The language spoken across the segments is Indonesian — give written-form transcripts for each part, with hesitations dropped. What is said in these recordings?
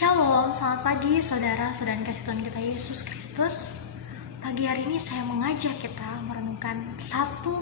Shalom, selamat pagi saudara-saudara kasih Tuhan kita Yesus Kristus. Pagi hari ini saya mengajak kita merenungkan satu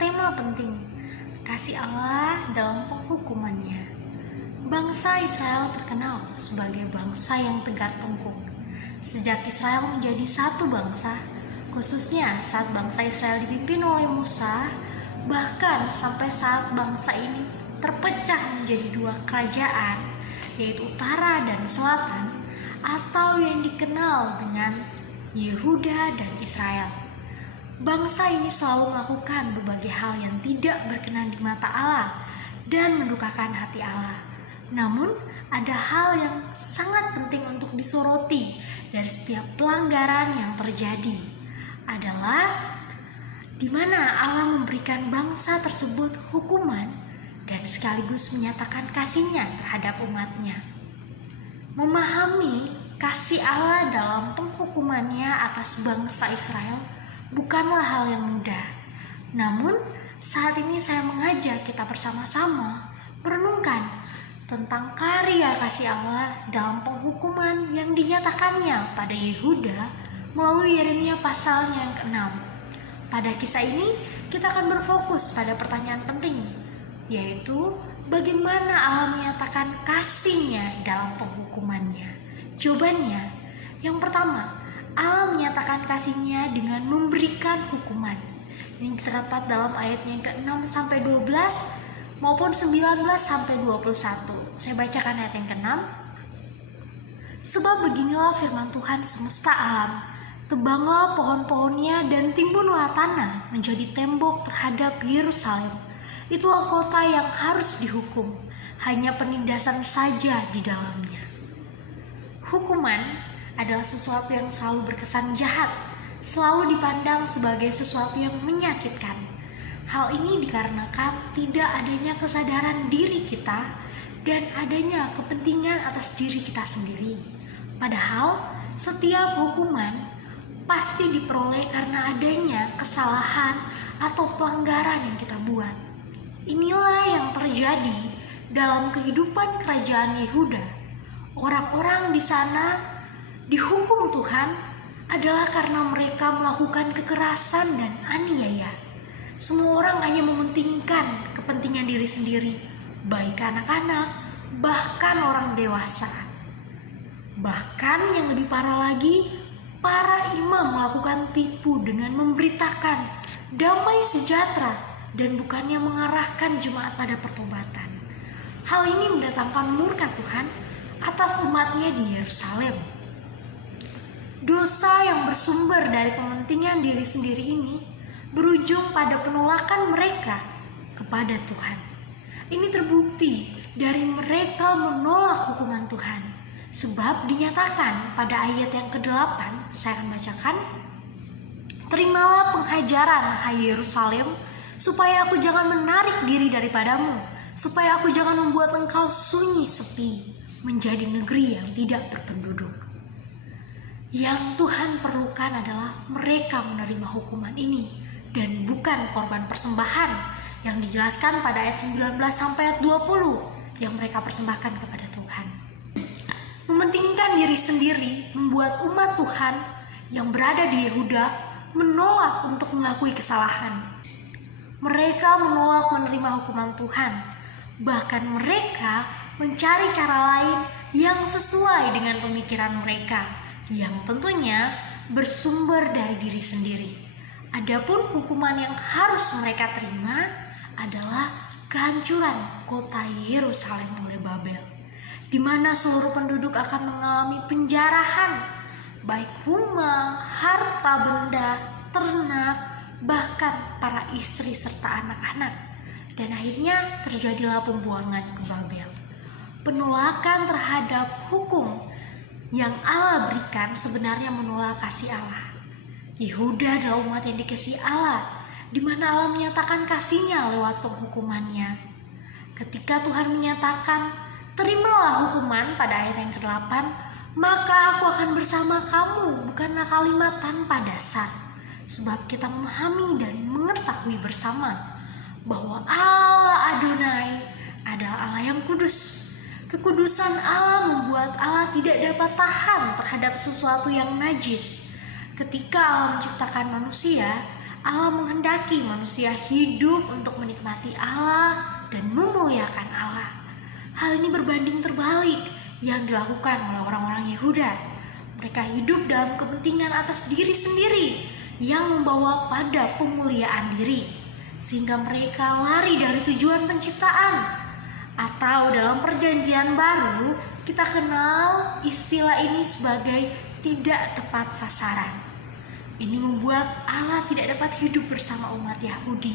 tema penting, kasih Allah dalam penghukumannya. Bangsa Israel terkenal sebagai bangsa yang tegar tengkuk. Sejak Israel menjadi satu bangsa, khususnya saat bangsa Israel dipimpin oleh Musa, bahkan sampai saat bangsa ini terpecah menjadi dua kerajaan, yaitu utara dan selatan, atau yang dikenal dengan Yehuda dan Israel. Bangsa ini selalu melakukan berbagai hal yang tidak berkenan di mata Allah dan mendukakan hati Allah. Namun, ada hal yang sangat penting untuk disoroti dari setiap pelanggaran yang terjadi, adalah di mana Allah memberikan bangsa tersebut hukuman dan sekaligus menyatakan kasih-Nya terhadap umat-Nya. Memahami kasih Allah dalam penghukumannya atas bangsa Israel bukanlah hal yang mudah. Namun, saat ini saya mengajak kita bersama-sama merenungkan tentang karya kasih Allah dalam penghukuman yang dinyatakannya pada Yehuda melalui Yeremia pasalnya yang ke-6. Pada kisah ini, kita akan berfokus pada pertanyaan penting, yaitu bagaimana Allah menyatakan kasih-Nya dalam penghukumannya. Jawabannya, yang pertama, Allah menyatakan kasih-Nya dengan memberikan hukuman. Ini terdapat dalam ayatnya yang ke-6 sampai 12 maupun 19 sampai 21. Saya bacakan ayat yang ke-6. Sebab beginilah firman Tuhan semesta alam, tebanglah pohon-pohonnya dan timbunlah tanah menjadi tembok terhadap Yerusalem. Itulah kota yang harus dihukum, hanya penindasan saja di dalamnya. Hukuman adalah sesuatu yang selalu berkesan jahat, selalu dipandang sebagai sesuatu yang menyakitkan. Hal ini dikarenakan tidak adanya kesadaran diri kita dan adanya kepentingan atas diri kita sendiri. Padahal setiap hukuman pasti diperoleh karena adanya kesalahan atau pelanggaran yang kita buat. Inilah yang terjadi dalam kehidupan kerajaan Yehuda. Orang-orang di sana dihukum Tuhan adalah karena mereka melakukan kekerasan dan aniaya. Semua orang hanya mementingkan kepentingan diri sendiri, baik anak-anak, bahkan orang dewasa. Bahkan yang lebih parah lagi, para imam melakukan tipu dengan memberitakan damai sejahtera dan bukannya mengarahkan jemaat pada pertobatan. Hal ini mendatangkan murka Tuhan atas umat-Nya di Yerusalem. Dosa yang bersumber dari kepentingan diri sendiri ini berujung pada penolakan mereka kepada Tuhan. Ini terbukti dari mereka menolak hukuman Tuhan, sebab dinyatakan pada ayat yang ke-8, saya akan bacakan. Terimalah penghajaran, hai Yerusalem, supaya aku jangan menarik diri daripadamu, supaya aku jangan membuat engkau sunyi sepi, menjadi negeri yang tidak berpenduduk. Yang Tuhan perlukan adalah mereka menerima hukuman ini, dan bukan korban persembahan yang dijelaskan pada ayat 19 sampai ayat 20 yang mereka persembahkan kepada Tuhan. Mementingkan diri sendiri membuat umat Tuhan yang berada di Yehuda menolak untuk mengakui kesalahan. Mereka menolak menerima hukuman Tuhan. Bahkan mereka mencari cara lain yang sesuai dengan pemikiran mereka, yang tentunya bersumber dari diri sendiri. Adapun hukuman yang harus mereka terima adalah kehancuran kota Yerusalem oleh Babel, di mana seluruh penduduk akan mengalami penjarahan, baik rumah, harta benda, ternak, bahkan para istri serta anak-anak. Dan akhirnya terjadilah pembuangan ke Babel. Penolakan terhadap hukum yang Allah berikan sebenarnya menolak kasih Allah. Yehuda adalah umat yang dikasihi Allah, di mana Allah menyatakan kasih-Nya lewat penghukumannya. Ketika Tuhan menyatakan, terimalah hukuman pada ayat yang ke-8, maka aku akan bersama kamu, bukanlah kalimat tanpa dasar. Sebab kita memahami dan mengetahui bersama bahwa Allah Adonai adalah Allah yang kudus. Kekudusan Allah membuat Allah tidak dapat tahan terhadap sesuatu yang najis. Ketika Allah menciptakan manusia, Allah menghendaki manusia hidup untuk menikmati Allah dan memuliakan Allah. Hal ini berbanding terbalik yang dilakukan oleh orang-orang Yehuda. Mereka hidup dalam kepentingan atas diri sendiri yang membawa pada pemuliaan diri, sehingga mereka lari dari tujuan penciptaan. Atau dalam perjanjian baru, kita kenal istilah ini sebagai tidak tepat sasaran. Ini membuat Allah tidak dapat hidup bersama umat Yahudi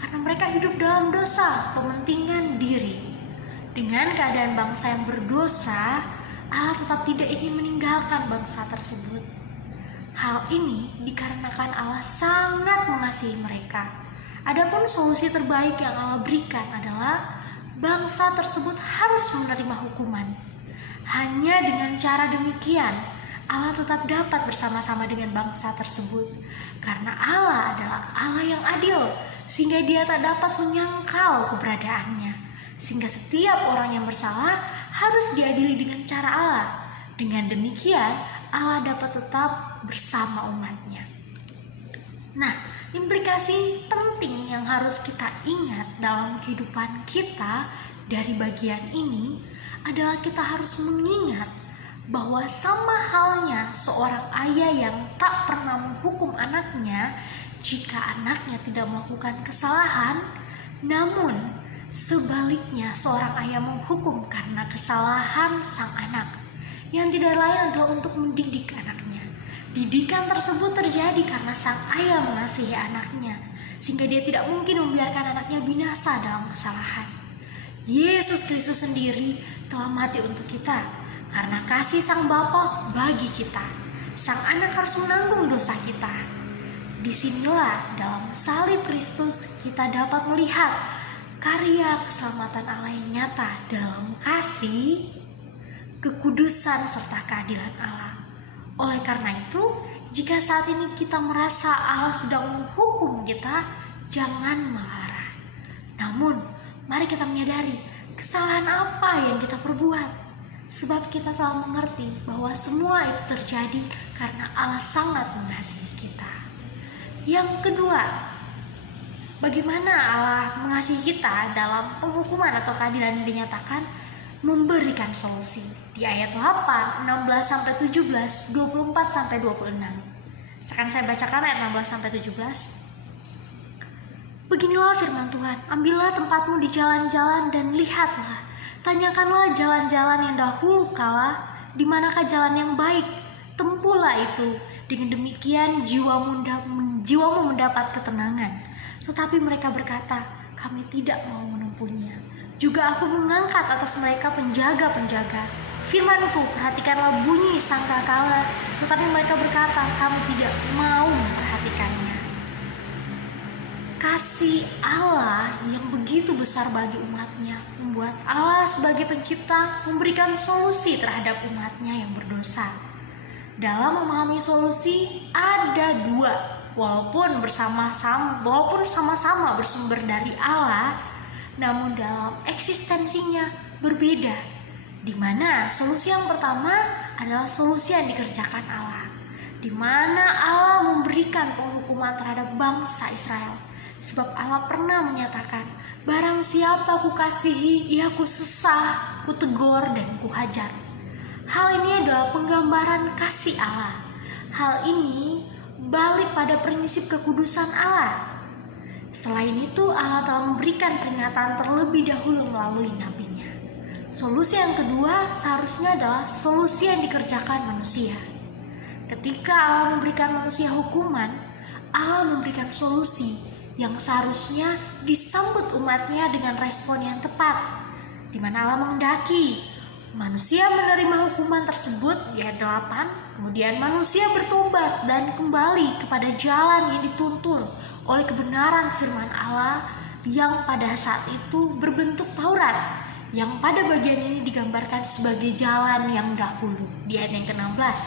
karena mereka hidup dalam dosa, pementingan diri. Dengan keadaan bangsa yang berdosa, Allah tetap tidak ingin meninggalkan bangsa tersebut. Hal ini dikarenakan Allah sangat mengasihi mereka. Adapun solusi terbaik yang Allah berikan adalah bangsa tersebut harus menerima hukuman. Hanya dengan cara demikian, Allah tetap dapat bersama-sama dengan bangsa tersebut. Karena Allah adalah Allah yang adil, sehingga Dia tak dapat menyangkal keberadaannya. Sehingga setiap orang yang bersalah harus diadili dengan cara Allah. Dengan demikian, Allah dapat tetap bersama umatnya. Nah, implikasi penting yang harus kita ingat dalam kehidupan kita dari bagian ini adalah kita harus mengingat bahwa sama halnya seorang ayah yang tak pernah menghukum anaknya jika anaknya tidak melakukan kesalahan, namun sebaliknya seorang ayah menghukum karena kesalahan sang anak, yang tidak lain adalah untuk mendidik anaknya. Didikan tersebut terjadi karena sang ayah mengasihi anaknya, sehingga dia tidak mungkin membiarkan anaknya binasa dalam kesalahan. Yesus Kristus sendiri telah mati untuk kita karena kasih sang Bapa bagi kita. Sang anak harus menanggung dosa kita. Disinilah dalam salib Kristus kita dapat melihat karya keselamatan Allah yang nyata dalam kasih, kekudusan serta keadilan Allah. Oleh karena itu, jika saat ini kita merasa Allah sedang menghukum kita, jangan marah. Namun, mari kita menyadari kesalahan apa yang kita perbuat. Sebab kita telah mengerti bahwa semua itu terjadi karena Allah sangat mengasihi kita. Yang kedua, bagaimana Allah mengasihi kita dalam penghukuman atau keadilan yang dinyatakan? Memberikan solusi. Di ayat 8, 16-17, 24-26. Sekarang saya bacakan ayat 16-17. Beginilah firman Tuhan, ambillah tempatmu di jalan-jalan dan lihatlah. Tanyakanlah jalan-jalan yang dahulu kala, di manakah jalan yang baik, tempuhlah itu. Dengan demikian jiwamu mendapat ketenangan. Tetapi mereka berkata, kami tidak mau menempuhnya. Juga aku mengangkat atas mereka penjaga-penjaga. Firmanku, perhatikanlah bunyi sangkakala. Tetapi mereka berkata, kami tidak mau memperhatikannya. Kasih Allah yang begitu besar bagi umatnya membuat Allah sebagai pencipta memberikan solusi terhadap umatnya yang berdosa. Dalam memahami solusi ada dua, walaupun sama-sama bersumber dari Allah, namun dalam eksistensinya berbeda. Di mana solusi yang pertama adalah solusi yang dikerjakan Allah, di mana Allah memberikan penghukuman terhadap bangsa Israel. Sebab Allah pernah menyatakan, barang siapa kukasihi, ia kusesah, kutegur dan kuhajar. Hal ini adalah penggambaran kasih Allah. Hal ini balik pada prinsip kekudusan Allah. Selain itu, Allah telah memberikan peringatan terlebih dahulu melalui nabinya. Solusi yang kedua seharusnya adalah solusi yang dikerjakan manusia. Ketika Allah memberikan manusia hukuman, Allah memberikan solusi yang seharusnya disambut umatnya dengan respon yang tepat, di mana Allah menghendaki manusia menerima hukuman tersebut di ayat 8, kemudian manusia bertobat dan kembali kepada jalan yang dituntun oleh kebenaran firman Allah yang pada saat itu berbentuk Taurat, yang pada bagian ini digambarkan sebagai jalan yang dahulu di ayat yang ke-16.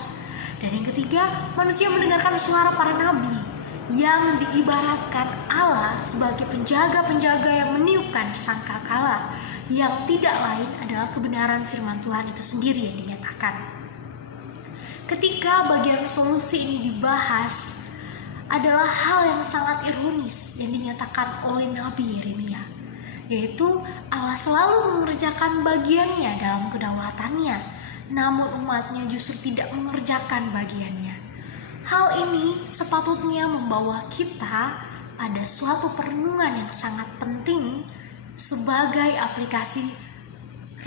Dan yang ketiga, manusia mendengarkan suara para nabi yang diibaratkan Allah sebagai penjaga-penjaga yang meniupkan sangkakala, yang tidak lain adalah kebenaran firman Tuhan itu sendiri yang dinyatakan. Ketika bagian solusi ini dibahas, adalah hal yang sangat ironis yang dinyatakan oleh Nabi Yeremia, yaitu Allah selalu mengerjakan bagiannya dalam kedaulatannya, namun umatnya justru tidak mengerjakan bagiannya. Hal ini sepatutnya membawa kita pada suatu perenungan yang sangat penting sebagai aplikasi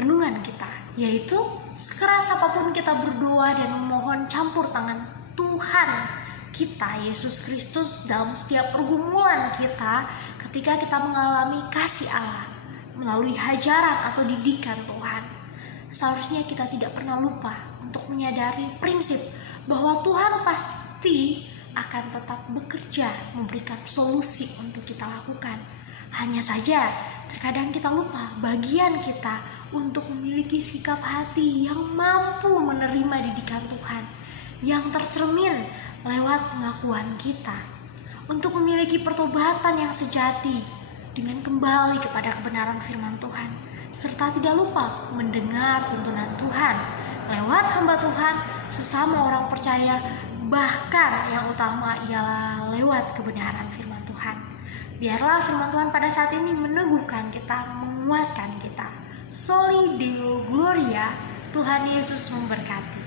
renungan kita, yaitu sekeras apapun kita berdoa dan memohon campur tangan Tuhan kita Yesus Kristus dalam setiap pergumulan kita, ketika kita mengalami kasih Allah melalui hajaran atau didikan Tuhan, seharusnya kita tidak pernah lupa untuk menyadari prinsip bahwa Tuhan pasti akan tetap bekerja memberikan solusi untuk kita lakukan. Hanya saja terkadang kita lupa bagian kita untuk memiliki sikap hati yang mampu menerima didikan Tuhan, yang tercermin lewat pengakuan kita untuk memiliki pertobatan yang sejati dengan kembali kepada kebenaran firman Tuhan, serta tidak lupa mendengar tuntunan Tuhan lewat hamba Tuhan sesama orang percaya, bahkan yang utama ialah lewat kebenaran firman Tuhan. Biarlah firman Tuhan pada saat ini meneguhkan kita, menguatkan kita. Soli Deo Gloria. Tuhan Yesus memberkati.